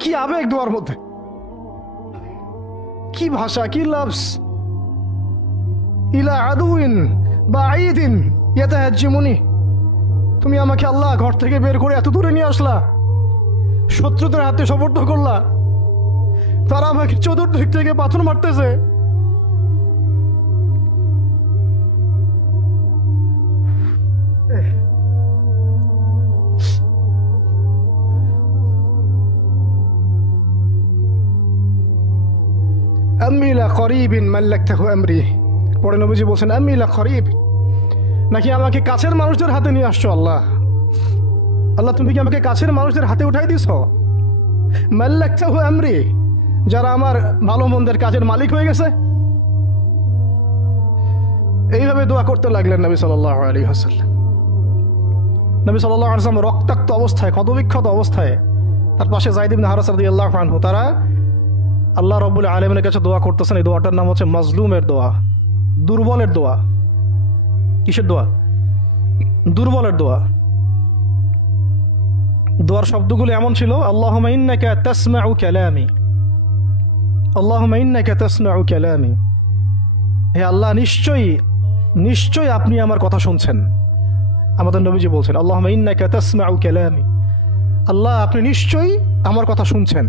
কি আবেগ দোয়ার মধ্যে, কি ভাষা, কি লফজ। ইলা আদুইন বাঈদিন ইয়াতাহাজ্জিমুনি, তুমি আমাকে আল্লাহ ঘর থেকে বের করে এত দূরে নিয়ে আসলা, শত্রুদের হাতে সোপর্দ করলা, তারা আমাকে চতুর্দিক থেকে পাথর মারতেছে। আম্মি লা করিবিন মাল্লাকতাহু আমরি, পরে নবীজি বলছেন আম্মি লা করিব, নাকি আমাকে কাছের মানুষদের হাতে নিয়ে আসছো আল্লাহ। আল্লাহ তুমি কি আমাকে কাছের মানুষদের হাতে উঠাই দিছ? মাল্লাকতাহু আমরি, যারা আমার ভালো মন্দের কাজের মালিক হয়ে গেছে। এইভাবে দোয়া করতে লাগলেন নবী সাল্লাল্লাহু আলাইহি ওয়াসাল্লাম। নবী সাল্লাল্লাহু আলাইহি ওয়াসাল্লাম রক্তাক্ত অবস্থায়, ক্ষতবিক্ষত অবস্থায়, তার পাশে যায়েদ ইবনে হারেসা রাদিয়াল্লাহু আনহু, তারা আল্লাহ রাব্বুল আলামিনের কাছে দোয়া করতেছেন। এই দোয়াটার নাম হচ্ছে মাজলুমের দোয়া, দুর্বলের দোয়া। কিসের দোয়া? দুর্বলের দোয়া। দোয়ার শব্দগুলো এমন ছিল, আল্লাহুম্মা ইন্নাকা তাসমাউ কালামি, আল্লাহুম্মা ইন্নাকা তাসমাউ কালামি, হে আল্লাহ নিশ্চয়ই নিশ্চয়ই আপনি আমার কথা শুনছেন। আমাদের নবীজি বলছেন আল্লাহুম্মা ইন্নাকা তাসমাউ কালামি, আল্লাহ আপনি নিশ্চয়ই আমার কথা শুনছেন।